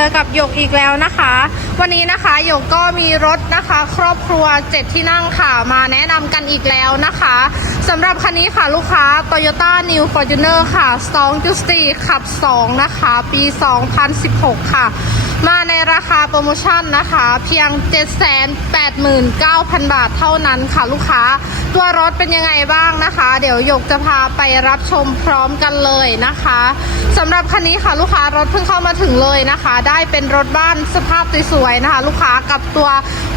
เจอกับหยกอีกแล้วนะคะ วันนี้นะคะหยกก็มีรถนะคะ ครอบครัว7ที่นั่งค่ะมาแนะนำกันอีกแล้วนะคะสำหรับคันนี้ค่ะลูกค้า Toyota New Fortuner ค่ะ2.4ขับ 2 นะคะ ปี 2016 ค่ะ มาในราคาโปรโมชั่นนะคะ เพียง 789,000 บาทเท่านั้นค่ะลูกค้า ตัวรถเป็นยังไงบ้างนะคะ เดี๋ยวหยกจะพาไปรับชมพร้อมกันเลยนะคะสำหรับคันนี้ค่ะลูกค้ารถเพิ่งเข้ามาถึงเลยนะคะ ได้เป็นรถบ้านสภาพสวยๆนะคะ ลูกค้ากับตัว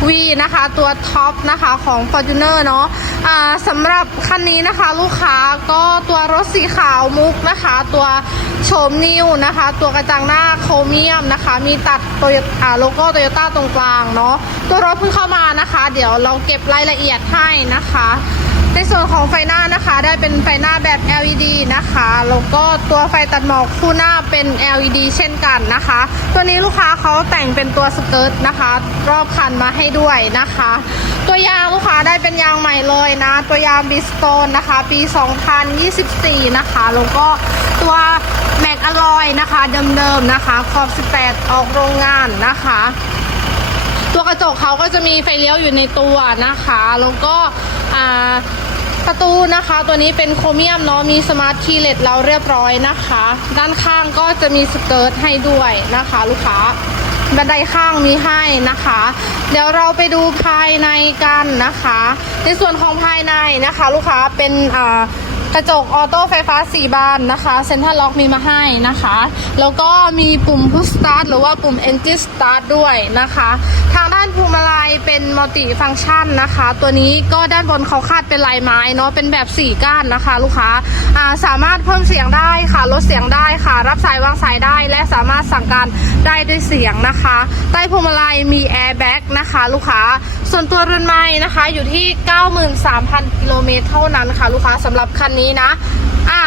V นะคะ ตัวท็อปนะคะของ Fortuner เนาะอ่าสำหรับคันนี้นะคะลูกค้าก็ตัว รถสีขาวมุกนะคะ ตัวโฉมนิวนะคะ ตัวกระจังหน้าโครเมียมนะคะ มีตัดโตโยต้าโลโก้โตโยต้าตรงกลางเนาะตัวรถเพิ่งเข้ามานะคะ เดี๋ยวเราเก็บรายละเอียดให้นะคะ ในส่วนของไฟหน้านะคะได้เป็นไฟหน้าแบบ LED นะคะแล้วก็ตัวไฟตัดหมอกคู่หน้าเป็น LED เช่นกันนะคะ ตัวนี้ลูกค้าเขาแต่งเป็นตัวสเกิร์ตนะคะ รอบคันมาให้ด้วยนะคะ ตัวยางลูกค้าได้เป็นยางใหม่เลยนะ ตัวยางบิสโตนนะคะ ปี 2024 นะคะแล้วก็ตัวแม็กอลอยนะคะเดิมๆนะคะขอบ 18 ออกโรงงานนะคะ ตัวกระจกเขาก็จะมีไฟเลี้ยวอยู่ในตัวนะคะ แล้วก็ประตูนะคะตัวนี้เป็นโครเมียมเนาะมีสมาร์ทคีย์เลสเราเรียบร้อยนะคะ ด้านข้างก็จะมีสเกิร์ตให้ด้วยนะคะ ลูกค้าบันไดข้างมีให้นะคะ เดี๋ยวเราไปดูภายในกันนะคะ ในส่วนของภายในนะคะ ลูกค้าเป็นอ่า กระจกออโต้ไฟฟ้า 4 บานนะคะเซ็นทรัลล็อกมีมาให้นะคะ แล้วก็มีปุ่มพุชสตาร์ทหรือว่าปุ่ม Engine Start ด้วยนะคะ ทางด้านพวงมาลัยเป็นมัลติฟังชันนะคะ ตัวนี้ก็ด้านบนเขาคาดเป็นลายไม้เนาะเป็นแบบ 4 ก้านนะคะ ลูกค้าาสามารถเพิ่มเสียงได้ค่ะลดเสียงได้ค่ะ รับสายวางสายได้ และสามารถสั่งการได้ด้วยเสียงนะคะ ใต้พวงมาลัยมีแอร์แบ็กนะคะ ลูกค้าส่วนตัวเรือนไม้นะคะอยู่ที่ 93,000กิโลเมตรเท่านั้นค่ะ ลูกค้าสำหรับคันนี้นะ อ่า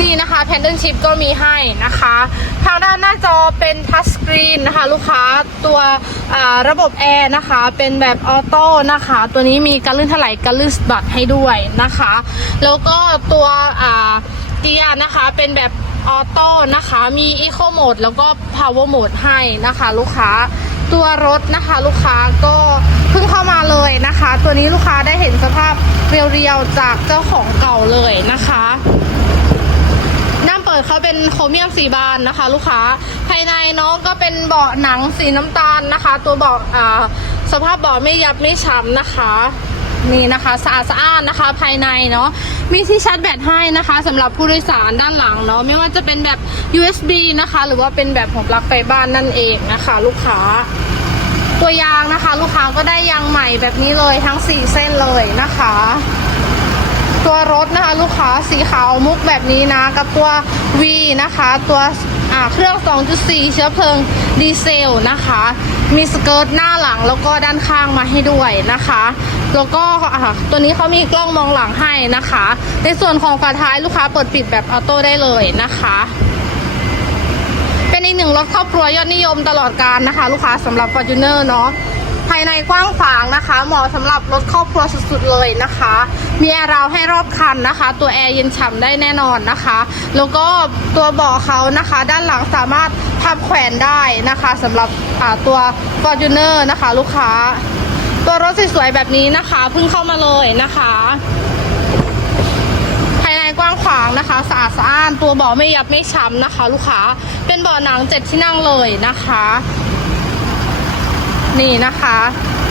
นี่นะคะแพนเดิลชิพก็มีให้นะคะ ทางด้านหน้าจอเป็นทัชสกรีนนะคะ ลูกค้าตัวระบบแอร์นะคะ เป็นแบบออโต้นะคะ ตัวนี้มีการลื่นถลายการลื่นสะบัดให้ด้วยนะคะ แล้วก็ตัวเกียร์นะคะเป็นแบบออโต้นะคะ มีอีโคโหมดแล้วก็พาวเวอร์โหมดให้นะคะ ลูกค้า ตัวรถนะคะ ลูกค้าก็เพิ่งเข้ามาเลยนะคะ ตัวนี้ลูกค้าได้เห็นสภาพเรียวๆจากเจ้าของเก่าเลยนะคะน้าเปิดเขาเป็นโครเมียมสีบานนะคะ ลูกค้าภายในเนาะก็เป็นเบาะหนังสีน้ำตาลนะคะ ตัวเบาะอ่าสภาพเบาะไม่ยับไม่ช้ำนะคะ นี่นะคะสะอาดสะอ้านนะคะภายในเนาะมีที่ชาร์จแบตให้นะคะสำหรับผู้โดยสารด้านหลังเนาะไม่ว่าจะเป็นแบบ USB นะคะ หรือว่าเป็นแบบของปลั๊กไฟบ้านนั่นเองนะคะ ลูกค้า ตัวยางนะคะ ลูกค้าก็ได้ยางใหม่แบบนี้เลยทั้ง 4 เส้นเลยนะคะ ตัวรถนะคะ ลูกค้าสีขาวมุกแบบนี้นะ กับตัว V นะคะ ตัว อ่าเครื่อง 2.4 เชื้อเพลิงดีเซลนะคะ มีสเกิร์ตหน้าหลังแล้วก็ด้านข้างมาให้ด้วยนะคะ แล้วก็ตัวนี้เขามีกล้องมองหลังให้นะคะ ในส่วนของฝาท้ายลูกค้าเปิดปิดแบบออโต้ได้เลยนะคะ เป็นอีกหนึ่งรถครอบครัวยอดนิยมตลอดการนะคะ ลูกค้าสำหรับ Fortuner เนาะ ภายในกว้างขวางนะคะ เหมาะสำหรับรถครอบครัวสุดๆเลยนะคะ มีแอร์ราวให้รอบคันนะคะ ตัวแอร์เย็นฉ่ำได้แน่นอนนะคะ แล้วก็ตัวเบาะเขานะคะ ด้านหลังสามารถพับแขวนได้นะคะสำหรับตัว Fortuner นะคะ ลูกค้า ตัวรถสวยๆแบบนี้นะคะเพิ่งเข้ามาเลยนะคะภายในกว้างขวางนะคะสะอาดสะอ้านตัวเบาะไม่ยับไม่ช้ำนะคะ ลูกค้าเป็นเบาะหนังเจ็ดที่นั่งเลยนะคะ นี่นะคะ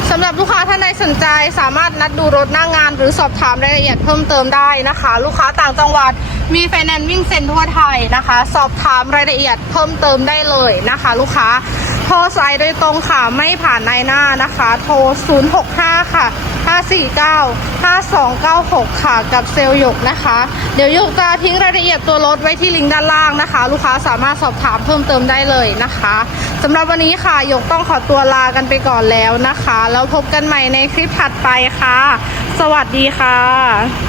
สำหรับลูกค้าท่านใดสนใจสามารถนัดดูรถหน้างาน หรือสอบถามรายละเอียดเพิ่มเติมได้นะคะ ลูกค้าต่างจังหวัดมีไฟแนนซ์วิ่งเซ็นทั่วไทยนะคะ สอบถามรายละเอียดเพิ่มเติมได้เลยนะคะ ลูกค้า โทรสายโดยตรงค่ะ ไม่ผ่านนายหน้านะคะ โทร 065 ค่ะ 549 5296 ค่ะ กับเซลล์หยกนะคะ เดี๋ยวหยกจะทิ้งรายละเอียดตัวรถไว้ที่ลิงก์ด้านล่างนะคะ ลูกค้าสามารถสอบถามเพิ่มเติมได้เลยนะคะสำหรับวันนี้ค่ะหยกต้องขอตัวลากันไปก่อนแล้วนะคะ แล้วพบกันใหม่ในคลิปถัดไปค่ะ สวัสดีค่ะ